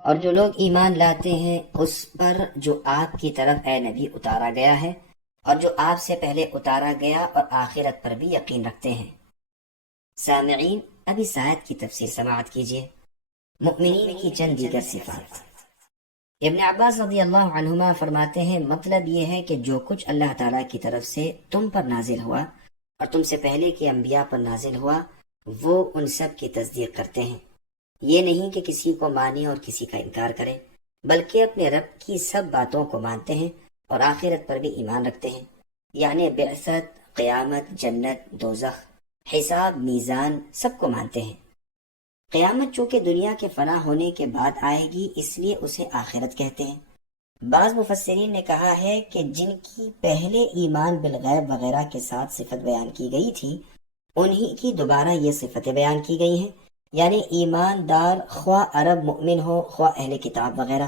اور جو لوگ ایمان لاتے ہیں اس پر جو آپ کی طرف اے نبی اتارا گیا ہے اور جو آپ سے پہلے اتارا گیا اور آخرت پر بھی یقین رکھتے ہیں۔ سامعین، اب اس آیت کی تفسیر سماعت کیجیے۔ مؤمنین کی چند دیگر صفات۔ ابن عباس رضی اللہ عنہما فرماتے ہیں مطلب یہ ہے کہ جو کچھ اللہ تعالیٰ کی طرف سے تم پر نازل ہوا اور تم سے پہلے کے انبیاء پر نازل ہوا وہ ان سب کی تصدیق کرتے ہیں۔ یہ نہیں کہ کسی کو مانے اور کسی کا انکار کریں، بلکہ اپنے رب کی سب باتوں کو مانتے ہیں اور آخرت پر بھی ایمان رکھتے ہیں، یعنی بعثت، قیامت، جنت، دوزخ، حساب، میزان، سب کو مانتے ہیں۔ قیامت چونکہ دنیا کے فنا ہونے کے بعد آئے گی اس لیے اسے آخرت کہتے ہیں۔ بعض مفسرین نے کہا ہے کہ جن کی پہلے ایمان بالغیب وغیرہ کے ساتھ صفت بیان کی گئی تھی انہی کی دوبارہ یہ صفتیں بیان کی گئی ہیں، یعنی ایماندار خواہ عرب مؤمن ہو خواہ اہل کتاب وغیرہ۔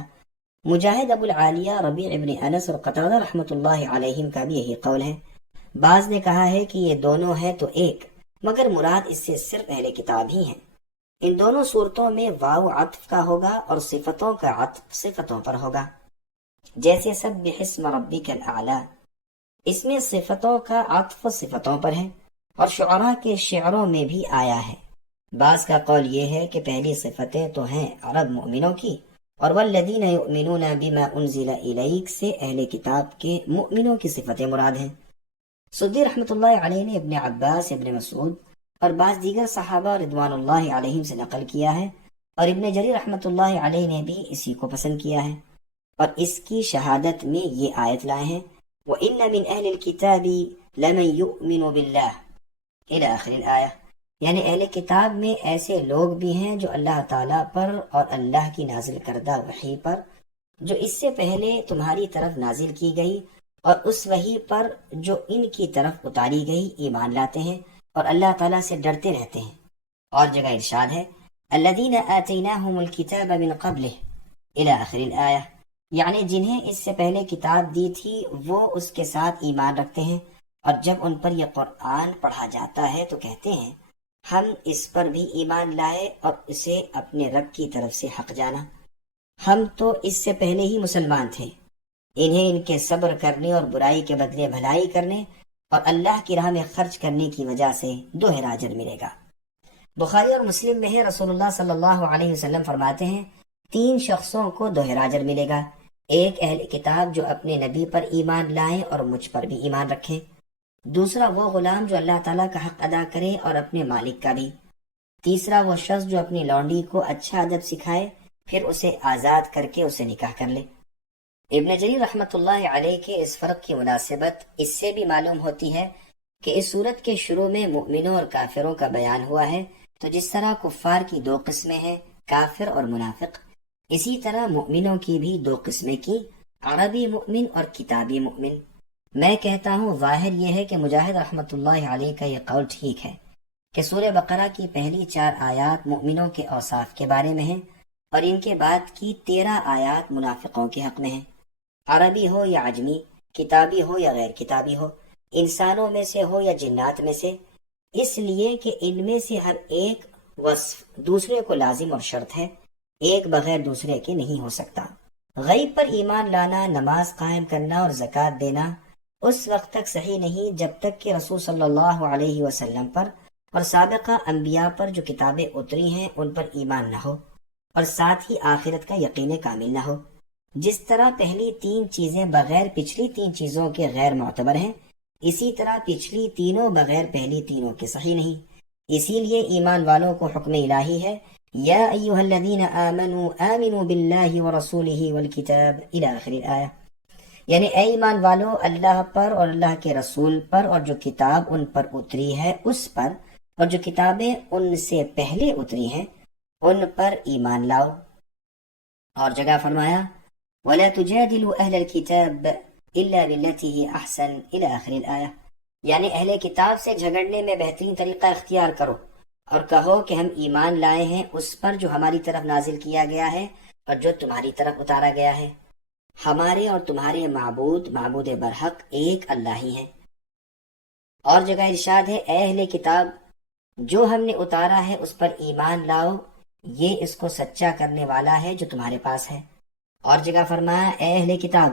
مجاہد، ابو العالیہ، ربیع ابن انس اور قتادہ رحمۃ اللہ علیہم کا بھی یہی قول ہے۔ بعض نے کہا ہے کہ یہ دونوں ہیں تو ایک، مگر مراد اس سے صرف اہل کتاب ہی ہیں۔ ان دونوں صورتوں میں واو عطف کا ہوگا اور صفتوں کا عطف صفتوں پر ہوگا، جیسے سبح اسم ربک الاعلی، اس میں صفتوں کا عطف صفتوں پر ہے، اور شعراء کے شعروں میں بھی آیا ہے۔ بعض کا قول یہ ہے کہ پہلی صفتیں تو ہیں عرب مؤمنوں کی، اور والذین یؤمنون بما انزل الیک سے اہل کتاب کے مؤمنوں کی صفتیں مراد ہیں۔ سدی رحمۃ اللہ علیہ نے ابن عباس، ابن مسعود اور بعض دیگر صحابہ رضوان اللہ علیہم سے نقل کیا ہے، اور ابن جریر رحمۃ اللہ علیہ نے بھی اسی کو پسند کیا ہے، اور اس کی شہادت میں یہ آیت لائے ہیں وَإِنَّ مِنْ أَهْلِ الْكِتَابِ لَمَنْ يُؤْمِنُ بِاللَّهِ إِلَى آخر الآیہ، یعنی اہل کتاب میں ایسے لوگ بھی ہیں جو اللہ تعالیٰ پر اور اللہ کی نازل کردہ وحی پر جو اس سے پہلے تمہاری طرف نازل کی گئی اور اس وحی پر جو ان کی طرف اتاری گئی ایمان لاتے ہیں اور اللہ تعالیٰ سے ڈرتے رہتے ہیں۔ اور جگہ ارشاد ہے الذین آتیناہم الکتاب من قبلہ الی آخر الآیہ، یعنی جنہیں اس سے پہلے کتاب دی تھی وہ اس کے ساتھ ایمان رکھتے ہیں، اور جب ان پر یہ قرآن پڑھا جاتا ہے تو کہتے ہیں ہم اس پر بھی ایمان لائے اور اسے اپنے رب کی طرف سے حق جانا، ہم تو اس سے پہلے ہی مسلمان تھے۔ انہیں ان کے صبر کرنے اور برائی کے بدلے بھلائی کرنے اور اللہ کی راہ میں خرچ کرنے کی وجہ سے دوہرا اجر ملے گا۔ بخاری اور مسلم میں ہے رسول اللہ صلی اللہ علیہ وسلم فرماتے ہیں 3 شخصوں کو دوہرا اجر ملے گا، ایک اہل کتاب جو اپنے نبی پر ایمان لائیں اور مجھ پر بھی ایمان رکھیں، دوسرا وہ غلام جو اللہ تعالیٰ کا حق ادا کرے اور اپنے مالک کا بھی، تیسرا وہ شخص جو اپنی لونڈی کو اچھا ادب سکھائے پھر اسے آزاد کر کے اسے نکاح کر لے۔ ابن جریر رحمۃ اللہ علیہ کے اس فرق کی مناسبت اس سے بھی معلوم ہوتی ہے کہ اس صورت کے شروع میں مؤمنوں اور کافروں کا بیان ہوا ہے، تو جس طرح کفار کی 2 قسمیں ہیں، کافر اور منافق، اسی طرح مؤمنوں کی بھی 2 قسمیں کی، عربی مؤمن اور کتابی مؤمن۔ میں کہتا ہوں ظاہر یہ ہے کہ مجاہد رحمۃ اللہ علیہ کا یہ قول ٹھیک ہے کہ سورہ بقرہ کی پہلی 4 آیات مؤمنوں کے اوصاف کے بارے میں ہیں، اور ان کے بعد کی 13 آیات منافقوں کے حق میں ہیں، عربی ہو یا عجمی، کتابی ہو یا غیر کتابی ہو، انسانوں میں سے ہو یا جنات میں سے، اس لیے کہ ان میں سے ہر ایک وصف دوسرے کو لازم اور شرط ہے، ایک بغیر دوسرے کے نہیں ہو سکتا۔ غیب پر ایمان لانا، نماز قائم کرنا اور زکوٰۃ دینا اس وقت تک صحیح نہیں جب تک کہ رسول صلی اللہ علیہ وسلم پر اور سابقہ انبیاء پر جو کتابیں اتری ہیں ان پر ایمان نہ ہو، اور ساتھ ہی آخرت کا یقین کامل نہ ہو۔ جس طرح پہلی 3 چیزیں بغیر پچھلی 3 چیزوں کے غیر معتبر ہیں، اسی طرح پچھلی تینوں بغیر پہلی تینوں کے صحیح نہیں۔ اسی لیے ایمان والوں کو حکم الہی ہے یا ایھا الذین آمنوا آمنوا باللہ ورسولہ والکتاب الی آخر الآیہ، یعنی اے ایمان والو اللہ پر اور اللہ کے رسول پر اور جو کتاب ان پر اتری ہے اس پر، اور جو کتابیں ان سے پہلے اتری ہیں ان پر ایمان لاؤ۔ اور جگہ فرمایا وَلَا تُجَادِلُوا أَهْلَ الْكِتَابِ إِلَّا بِالَّتِي هِيَ أَحْسَنُ إِلَى آخِرِ الْآیَةِ، یعنی اہل کتاب سے جھگڑنے میں بہترین طریقہ اختیار کرو اور کہو کہ ہم ایمان لائے ہیں اس پر جو ہماری طرف نازل کیا گیا ہے اور جو تمہاری طرف اتارا گیا ہے، ہمارے اور تمہارے معبود برحق ایک اللہ ہی ہیں۔ اور جگہ ارشاد ہے اے اہل کتاب جو ہم نے اتارا ہے اس پر ایمان لاؤ یہ اس کو سچا کرنے والا ہے جو تمہارے پاس ہے۔ اور جگہ فرمایا اے اہل کتاب،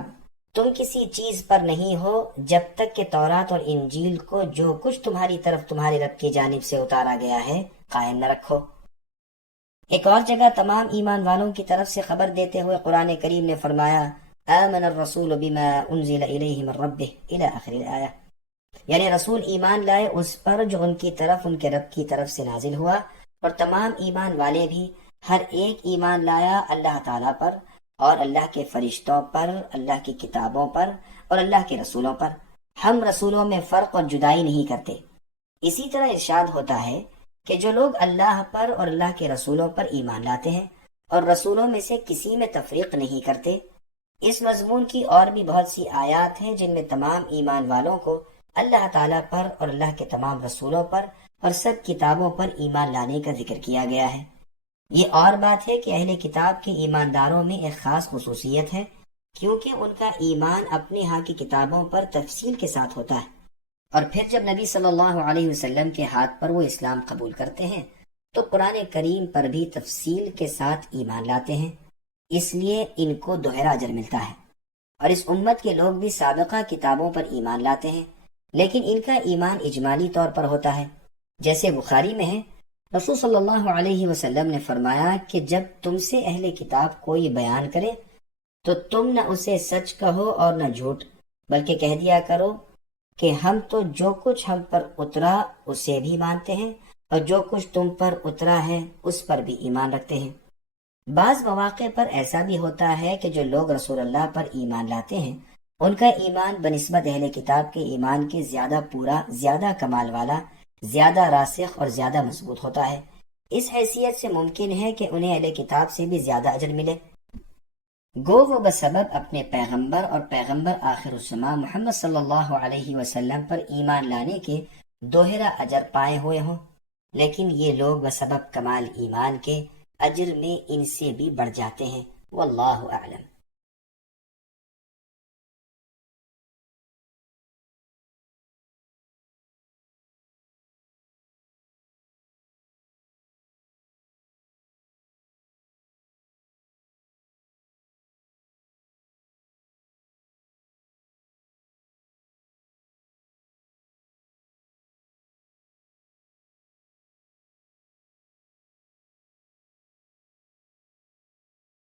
تم کسی چیز پر نہیں ہو جب تک کہ تورات اور انجیل کو جو کچھ تمہاری طرف تمہارے رب کی جانب سے اتارا گیا ہے قائم نہ رکھو۔ ایک اور جگہ تمام ایمان والوں کی طرف سے خبر دیتے ہوئے قرآن کریم نے فرمایا آمن الرسول بما انزل الیہ من ربہ الی آخر الآیہ، یعنی رسول ایمان لائے اس پر جو ان کی طرف ان کے رب کی طرف سے نازل ہوا، اور تمام ایمان والے بھی ہر ایک ایمان لایا اللہ تعالیٰ پر اور اللہ کے فرشتوں پر، اللہ کی کتابوں پر اور اللہ کے رسولوں پر۔ ہم رسولوں میں فرق اور جدائی نہیں کرتے۔ اسی طرح ارشاد ہوتا ہے کہ جو لوگ اللہ پر اور اللہ کے رسولوں پر ایمان لاتے ہیں اور رسولوں میں سے کسی میں تفریق نہیں کرتے۔ اس مضمون کی اور بھی بہت سی آیات ہیں جن میں تمام ایمان والوں کو اللہ تعالیٰ پر اور اللہ کے تمام رسولوں پر اور سب کتابوں پر ایمان لانے کا ذکر کیا گیا ہے۔ یہ اور بات ہے کہ اہل کتاب کے ایمانداروں میں ایک خاص خصوصیت ہے، کیونکہ ان کا ایمان اپنے ہاں کی کتابوں پر تفصیل کے ساتھ ہوتا ہے، اور پھر جب نبی صلی اللہ علیہ وسلم کے ہاتھ پر وہ اسلام قبول کرتے ہیں تو قرآن کریم پر بھی تفصیل کے ساتھ ایمان لاتے ہیں، اس لیے ان کو دوہرا اجر ملتا ہے۔ اور اس امت کے لوگ بھی سابقہ کتابوں پر ایمان لاتے ہیں، لیکن ان کا ایمان اجمالی طور پر ہوتا ہے۔ جیسے بخاری میں ہے، رسول صلی اللہ علیہ وسلم نے فرمایا کہ جب تم سے اہل کتاب کوئی بیان کرے تو تم نہ اسے سچ کہو اور نہ جھوٹ، بلکہ کہہ دیا کرو کہ ہم تو جو کچھ ہم پر اترا اسے بھی مانتے ہیں اور جو کچھ تم پر اترا ہے اس پر بھی ایمان رکھتے ہیں۔ بعض مواقع پر ایسا بھی ہوتا ہے کہ جو لوگ رسول اللہ پر ایمان لاتے ہیں ان کا ایمان بنسبت اہل کتاب کے ایمان کے زیادہ پورا، زیادہ کمال والا، زیادہ راسخ اور زیادہ مضبوط ہوتا ہے۔ اس حیثیت سے ممکن ہے کہ انہیں اہل کتاب سے بھی زیادہ اجر ملے، گو وہ بسبب اپنے پیغمبر اور پیغمبر آخر الزماں محمد صلی اللہ علیہ وسلم پر ایمان لانے کے دوہرا اجر پائے ہوئے ہوں، لیکن یہ لوگ بسبب کمال ایمان کے اجر میں ان سے بھی بڑھ جاتے ہیں۔ واللہ اعلم۔